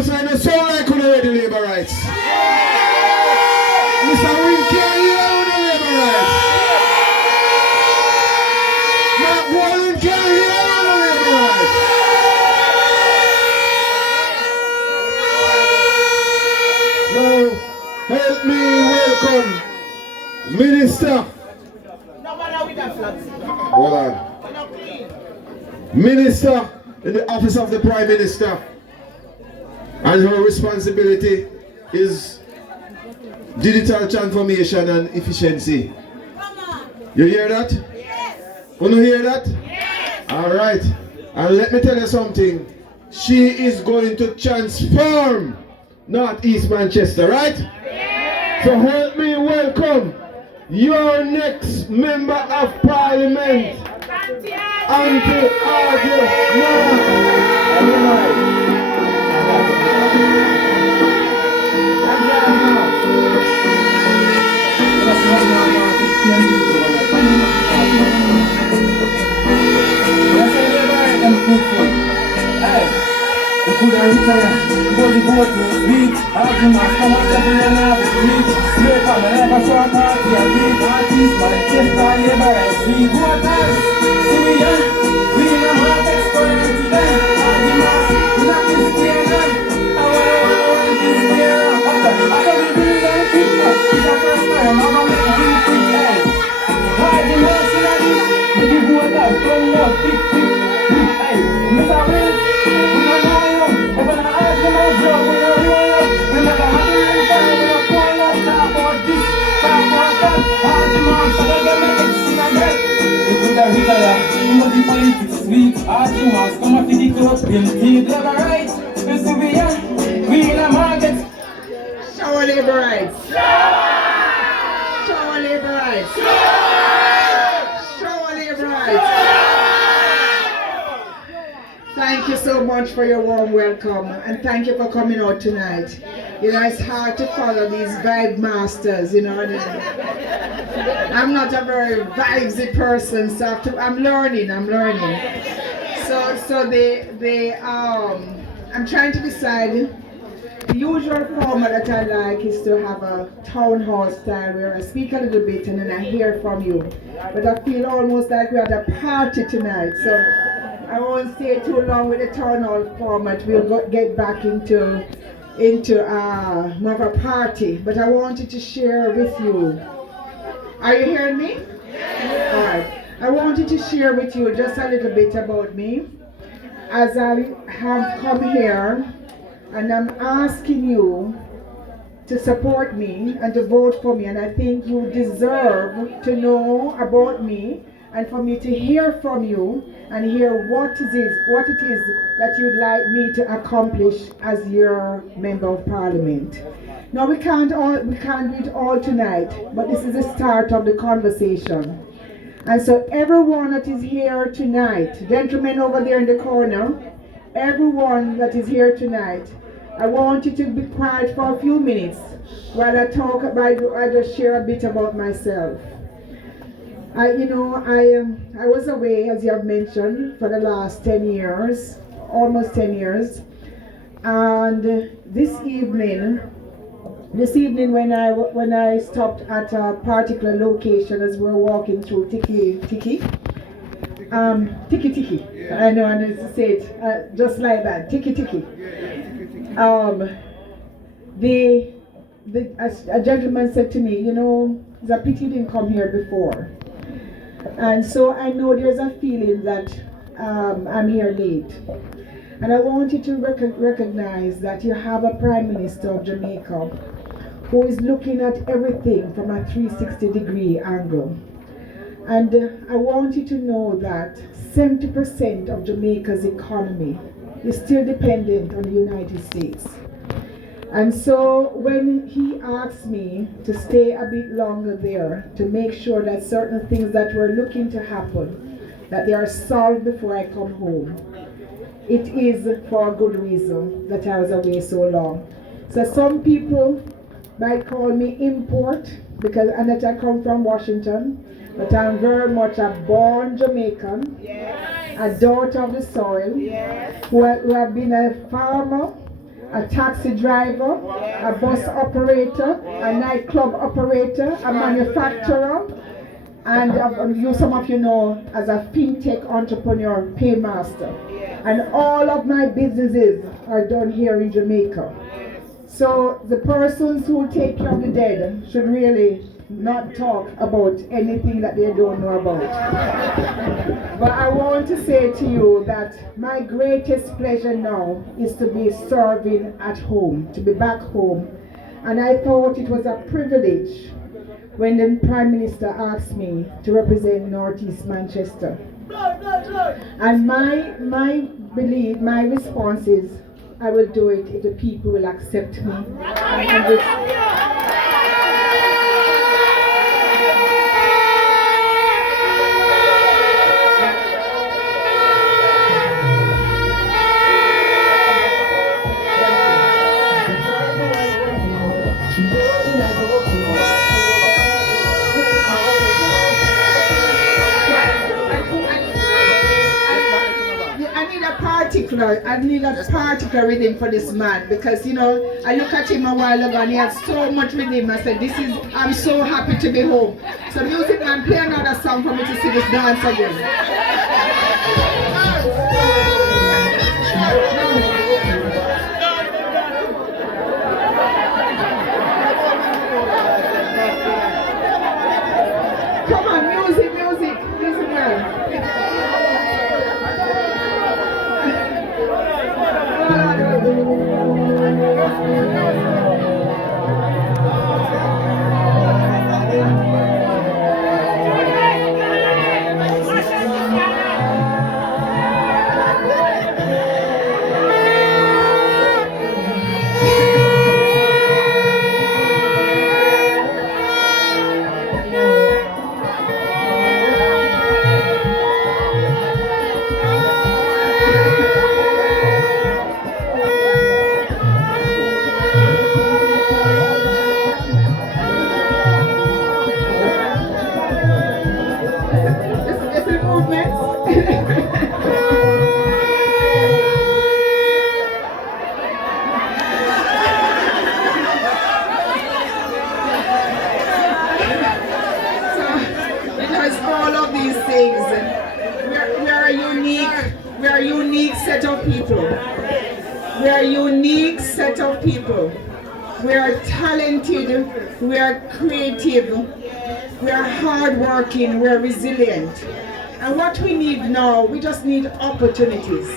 know, so I don't sound like who know the labor rights. Mr. Win can't hear who the labor rights. Mark Wallen can't hear who the labor rights. Now, help me welcome Minister. Hold on. Minister in the office of the Prime Minister. And her responsibility is digital transformation and efficiency. You hear that? Yes. Want to hear that? Yes. Alright. And let me tell you something. She is going to transform Northeast Manchester, right? Yes. So help me welcome your next member of Parliament, Auntie Audley Marks. Could I retire? Body vote, beat, argument, come on, every and every beat. Slave on the never short heart, yeah, beat, artist, manifesto, labor, we voters. See me, yeah, we in a market square today. Argument, we not this day and night. I want this day and after. I don't be doing them quick, it's the first time, I'm gonna make it quick, hey. Argument, see that this, we voters, don't know, tick, tick, hey, Mr. Win. Sweet, Audley Marks, come up to the club, build labor rights. This is we in a market. Show labor rights. Show labor rights. Show labor rights. Thank you so much for your warm welcome and thank you for coming out tonight. You know, it's hard to follow these vibe masters, you know. I'm not a very vibesy person, so I'm learning. So I'm trying to decide. The usual format that I like is to have a town hall style where I speak a little bit and then I hear from you. But I feel almost like we're at a party tonight, so I won't stay too long with the town hall format. We'll get back into more of a party. But I wanted to share with you. Are you hearing me? Yes. All right. I wanted to share with you just a little bit about me as I have come here and I'm asking you to support me and to vote for me, and I think you deserve to know about me and for me to hear from you and hear what it is that you'd like me to accomplish as your member of parliament. Now we can't do it all tonight, but this is the start of the conversation. And so everyone that is here tonight, gentlemen over there in the corner, everyone that is here tonight, I want you to be quiet for a few minutes while I just share a bit about myself. I was away, as you have mentioned, for the last 10 years, almost 10 years. And this evening when I stopped at a particular location as we're walking through Tiki. I know I need to say it just like that, Tiki. A gentleman said to me, you know, it's a pity you didn't come here before. And so I know there's a feeling that I'm here late. And I want you to recognize that you have a Prime Minister of Jamaica who is looking at everything from a 360-degree angle. And I want you to know that 70% of Jamaica's economy is still dependent on the United States. And so when he asked me to stay a bit longer there to make sure that certain things that were looking to happen, that they are solved before I come home, it is for a good reason that I was away so long. So some people might call me import because that I come from Washington, but I'm very much a born Jamaican, yes, a daughter of the soil, yes, who have been a farmer a taxi driver, a bus operator, a nightclub operator, a manufacturer, and some of you know as a fintech entrepreneur, paymaster. And all of my businesses are done here in Jamaica. So the persons who take care of the dead should really not talk about anything that they don't know about. But I want to say to you that my greatest pleasure now is to be serving at home, to be back home. And I thought it was a privilege when the Prime Minister asked me to represent Northeast Manchester. And my belief, my response is, I will do it if the people will accept me. I need a particular rhythm for this man, because you know, I look at him a while ago and he had so much rhythm. I said, I'm so happy to be home. So music man, play another song for me to see this dance again. Come on, music man. We are talented, we are creative, we are hardworking, we are resilient. And what we need now, we just need opportunities.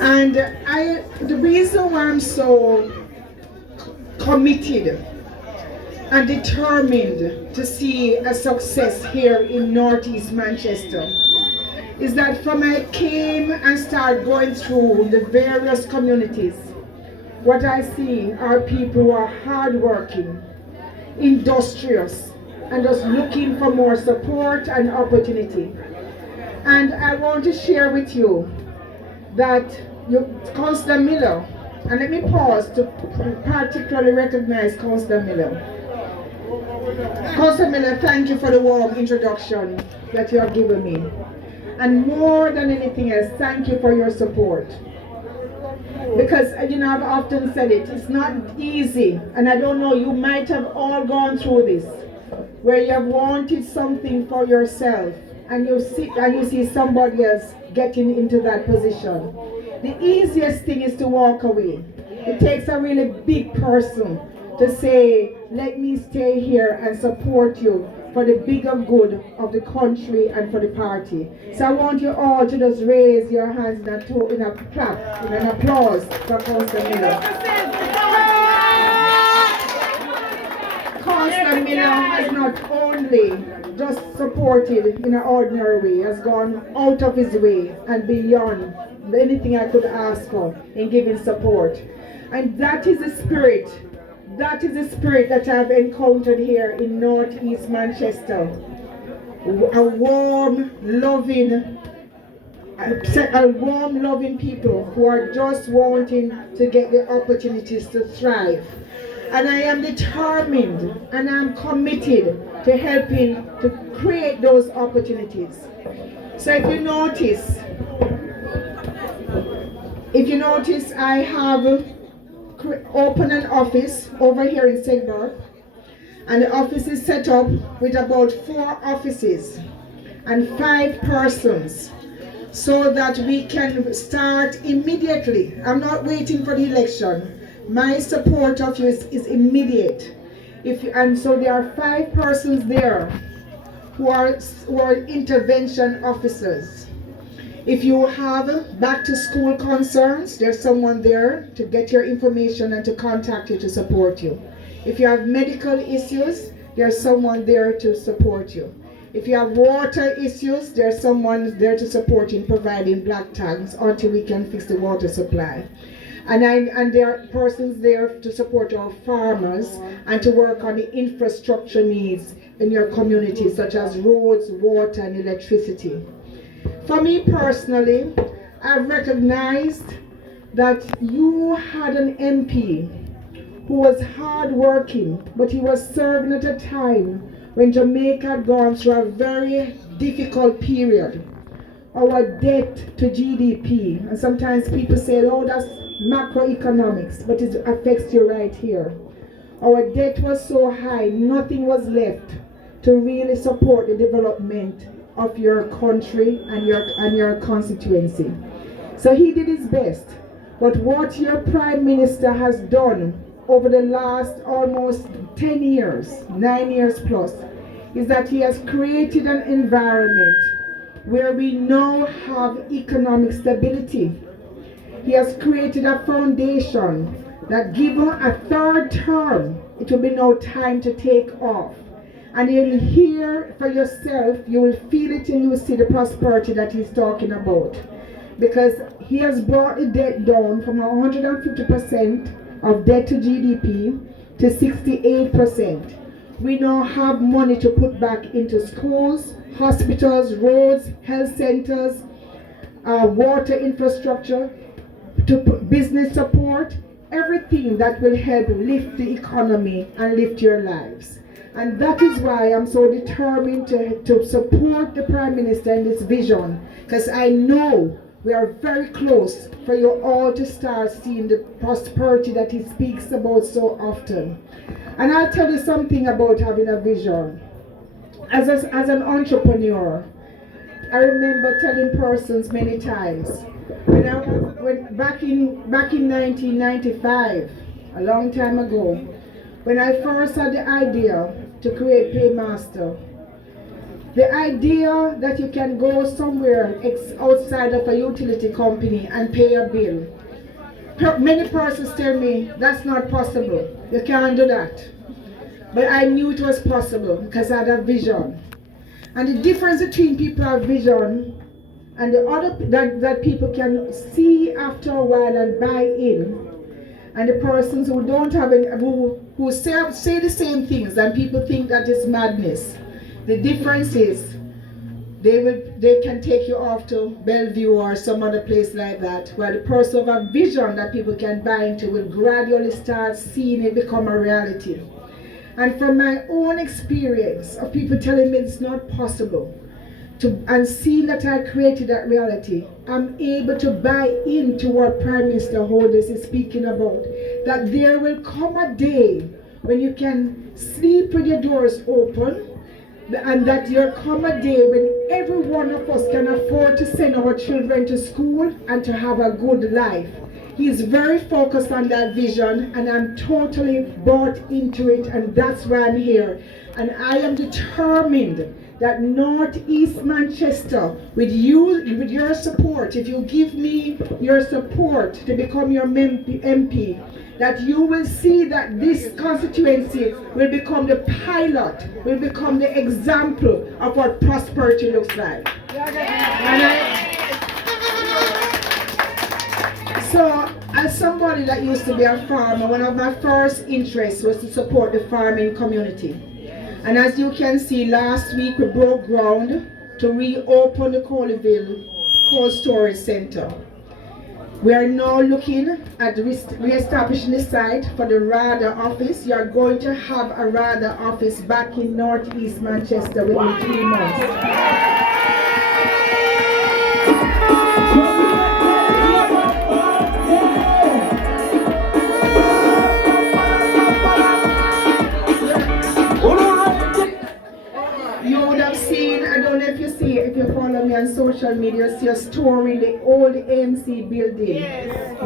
And the reason why I'm so committed and determined to see a success here in Northeast Manchester is that from I came and started going through the various communities, what I see are people who are hardworking, industrious, and just looking for more support and opportunity. And I want to share with you that Councillor Miller, and let me pause to particularly recognize Councillor Miller. Councillor Miller, thank you for the warm introduction that you have given me. And more than anything else, thank you for your support. Because, you know, I've often said it, it's not easy. And I don't know, you might have all gone through this, where you have wanted something for yourself, and you sit and you see somebody else getting into that position. The easiest thing is to walk away. It takes a really big person to say, let me stay here and support you for the bigger good of the country and for the party. So I want you all to just raise your hands in a clap, in an applause for Councillor Miller. Councillor Miller has not only just supported in an ordinary way, has gone out of his way and beyond anything I could ask for in giving support. And that is the spirit. That is the spirit that I've encountered here in Northeast Manchester. A warm, loving people who are just wanting to get the opportunities to thrive. And I am determined and I'm committed to helping to create those opportunities. So if you notice, If you notice, I have opened an office over here in St. Barth, and the office is set up with about 4 offices and 5 persons, so that we can start immediately. I'm not waiting for the election. My support of you is immediate. And so there are 5 persons there who are intervention officers. If you have back to school concerns, there's someone there to get your information and to contact you to support you. If you have medical issues, there's someone there to support you. If you have water issues, there's someone there to support you in providing black tanks until we can fix the water supply. And there are persons there to support our farmers and to work on the infrastructure needs in your community, such as roads, water, and electricity. For me personally, I recognized that you had an MP who was hardworking, but he was serving at a time when Jamaica had gone through a very difficult period. Our debt to GDP, and sometimes people say, oh, that's macroeconomics, but it affects you right here. Our debt was so high, nothing was left to really support the development of your country and your constituency. So he did his best. But what your Prime Minister has done over the last almost 10 years, 9 years plus, is that he has created an environment where we now have economic stability. He has created a foundation that given a 3rd term, it will be now time to take off. And you'll hear for yourself, you will feel it and you will see the prosperity that he's talking about. Because he has brought the debt down from 150% of debt to GDP to 68%. We now have money to put back into schools, hospitals, roads, health centers, water infrastructure, to business support, everything that will help lift the economy and lift your lives. And that is why I'm so determined to support the Prime Minister in this vision, because I know we are very close for you all to start seeing the prosperity that he speaks about so often. And I'll tell you something about having a vision. As an entrepreneur, I remember telling persons many times, back in 1995, a long time ago, when I first had the idea to create Paymaster, the idea that you can go somewhere outside of a utility company and pay a bill. Many persons tell me that's not possible. You can't do that. But I knew it was possible because I had a vision. And the difference between people have vision and the other that people can see after a while and buy in, and the persons who don't have any, who say the same things and people think that is madness. The difference is they can take you off to Bellevue or some other place like that, where the person of a vision that people can buy into will gradually start seeing it become a reality. And from my own experience of people telling me it's not possible, and seeing that I created that reality, I'm able to buy into what Prime Minister Holders is speaking about, that there will come a day when you can sleep with your doors open, and that there come a day when every one of us can afford to send our children to school and to have a good life. He's very focused on that vision, and I'm totally bought into it, and that's why I'm here. And I am determined that Northeast Manchester, with your support, if you give me your support to become your MP, that you will see that this constituency will become the pilot, will become the example of what prosperity looks like. So, as somebody that used to be a farmer, one of my first interests was to support the farming community. And as you can see, last week we broke ground to reopen the Coleyville Cold Storage Center. We are now looking at re-establishing the site for the RADA office. You are going to have a RADA office back in Northeast Manchester within 3 months. social media, you see a story in the old AMC building.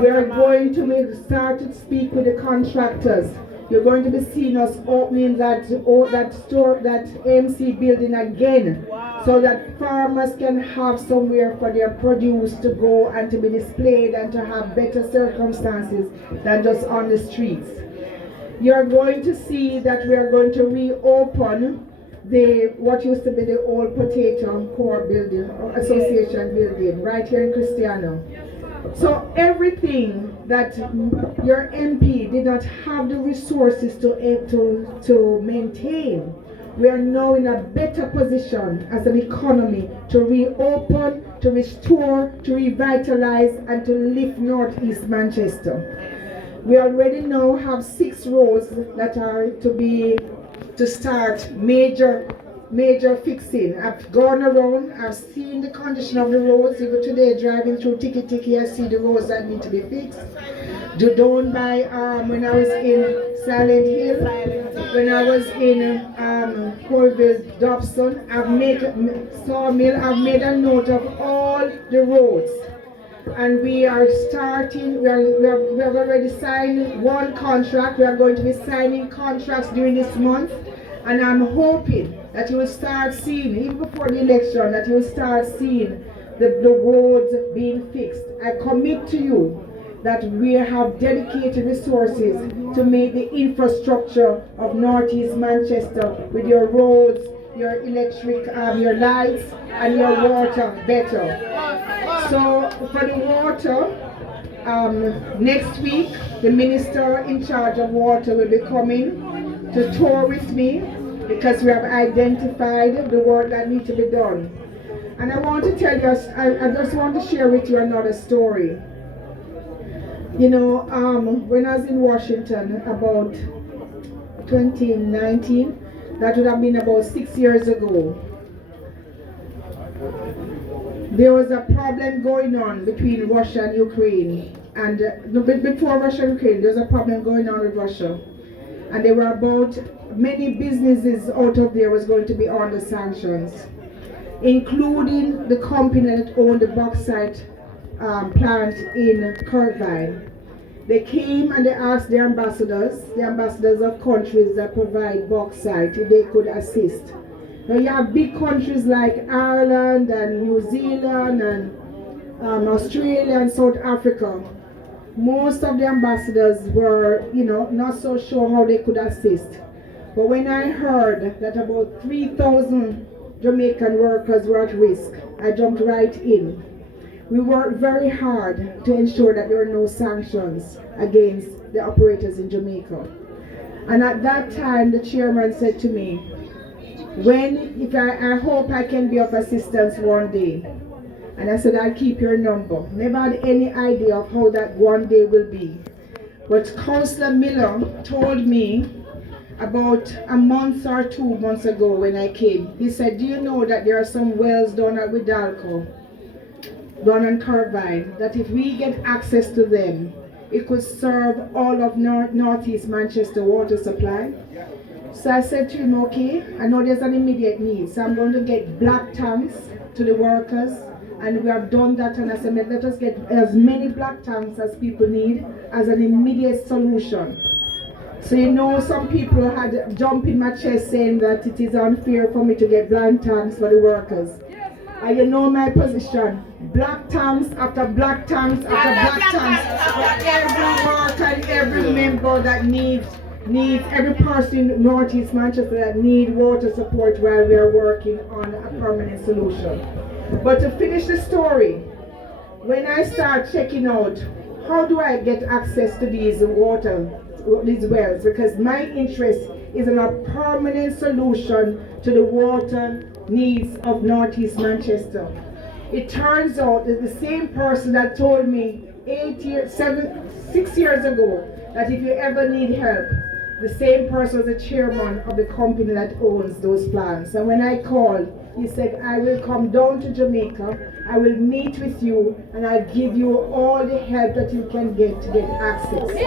We are going to start to speak with the contractors. You're going to be seeing us opening that AMC building again, so that farmers can have somewhere for their produce to go and to be displayed and to have better circumstances than just on the streets. You're going to see that we are going to reopen what used to be the old Potato Corps building, or Association building, right here in Cristiano. So everything that your MP did not have the resources to maintain, we are now in a better position as an economy to reopen, to restore, to revitalize, and to lift Northeast Manchester. We already now have 6 roads that are to start major fixing. I've gone around, I've seen the condition of the roads. Even today, driving through Tiki, I see the roads that need to be fixed. Down by, when I was in Silent Hill, when I was in Colville, Dobson, I've made a note of all the roads. And we are starting, we have already signed 1 contract. We are going to be signing contracts during this month. And I'm hoping that you will start seeing, even before the election, that you will start seeing the roads being fixed. I commit to you that we have dedicated resources to make the infrastructure of Northeast Manchester with your roads, your electric, your lights, and your water better. So for the water, next week, the minister in charge of water will be coming to tour with me, because we have identified the work that needs to be done. And I want to tell you, I just want to share with you another story. You know, when I was in Washington about 2019, that would have been about 6 years ago, there was a problem going on between Russia and Ukraine. And before Russia and Ukraine, there was a problem going on with Russia. And there were many businesses out of there was going to be under sanctions, including the company that owned the bauxite plant in Kirkvine. They came and they asked the ambassadors of countries that provide bauxite, if they could assist. Now you have big countries like Ireland and New Zealand and Australia and South Africa. Most of the ambassadors were, not so sure how they could assist. But when I heard that about 3,000 Jamaican workers were at risk, I jumped right in. We worked very hard to ensure that there were no sanctions against the operators in Jamaica. And at that time, the chairman said to me, I hope I can be of assistance one day. And I said, I'll keep your number. Never had any idea of how that one day will be. But Councillor Miller told me about a month or 2 months ago when I came. He said, do you know that there are some wells down at Widalco, down in Kirkvine, that if we get access to them, it could serve all of Northeast Manchester water supply? So I said to him, okay, I know there's an immediate need, so I'm going to get black tanks to the workers. And we have done that, and I said, let us get as many black tanks as people need as an immediate solution. So some people had jumped in my chest saying that it is unfair for me to get black tanks for the workers. And you know my position. Black tanks after black tanks after black tanks for every worker and every member that needs every person in Northeast Manchester that need water support while we are working on a permanent solution. But to finish the story, when I start checking out, how do I get access to these wells? Because my interest is in a permanent solution to the water needs of Northeast Manchester. It turns out that the same person that told me 6 years ago that if you ever need help, the same person was the chairman of the company that owns those plants. And when I called, he said, I will come down to Jamaica, I will meet with you, and I'll give you all the help that you can get to get access. So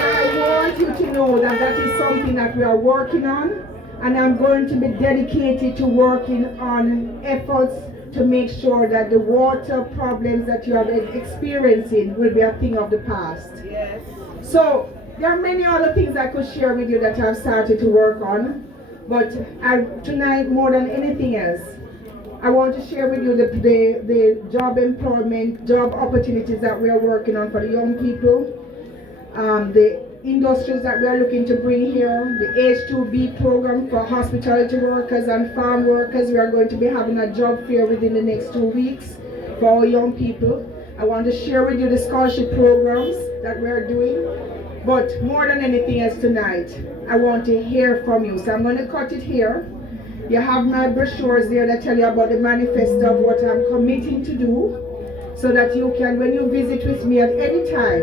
I want you to know that that is something that we are working on. and I'm going to be dedicated to working on efforts to make sure that the water problems that you are experiencing will be a thing of the past. Yes. So there are many other things I could share with you that I've started to work on, but tonight, more than anything else, I want to share with you the job employment, job opportunities that we are working on for the young people, the industries that we are looking to bring here, the H2B program for hospitality workers and farm workers. We are going to be having a job fair within the next 2 weeks for our young people. I want to share with you the scholarship programs that we are doing. But more than anything else tonight, I want to hear from you. So I'm going to cut it here. You have my brochures there that tell you about the manifesto of what I'm committing to do, so that you can, when you visit with me at any time,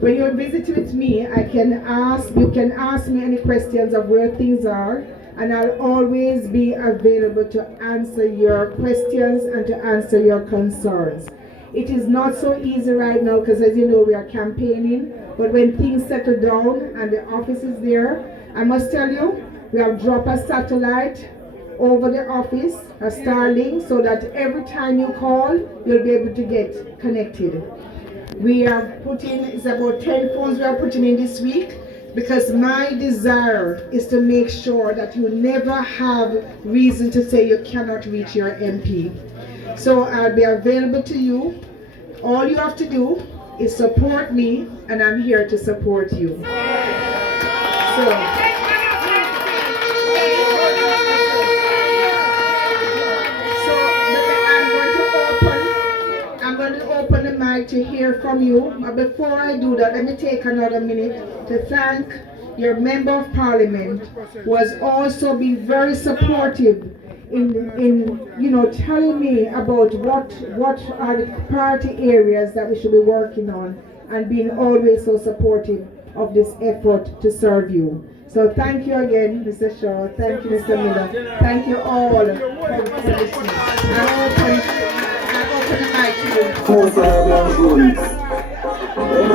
when you visit with me, you can ask me any questions of where things are, and I'll always be available to answer your questions and to answer your concerns. It is not so easy right now because, as you know, we are campaigning, but when things settle down and the office is there, I must tell you, we have dropped a satellite over the office, a Starlink, so that every time you call, you'll be able to get connected. We are putting, it's about 10 phones we are putting in this week, because my desire is to make sure that you never have reason to say you cannot reach your MP. So I'll be available to you. All you have to do is support me, and I'm here to support you. I'm going to open the mic to hear from you. But before I do that, let me take another minute to thank your Member of Parliament, who has also been very supportive in telling me about what are the priority areas that we should be working on, and being always so supportive of this effort to serve you. So thank you again, Mr. Shaw. Thank you, Mr. Miller. Thank you all for listening. I open the mic to you.